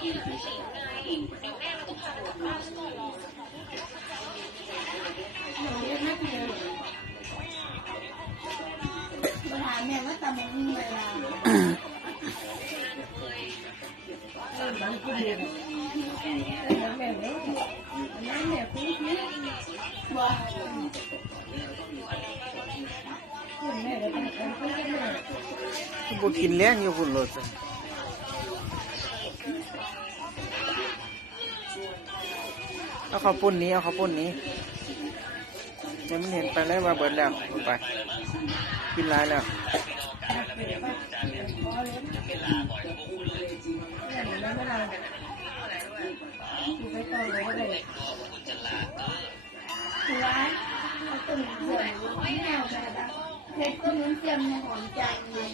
หนูเรียกไม่เจอมาถามแม่ว่าตำมันมีเวลามันก็เรียนแล้วแม่เนี่ยนั่นแม่พูดนี่ว่าคุณแม่ก็ต้องการพูดแม่ บุกินเลี้ยงอยู่พุ่นรถเอาข้าวปุ้นนี้เอาข้าวปุ้นนี้เดี๋ยวมันเห็นไปแล้วว่าเบิดแล้วไปกินร้ายแล้วร้านตุ่มเสือไม่แนวแบบเผ็ดก็เหมือนเจียมในหอมจังเลย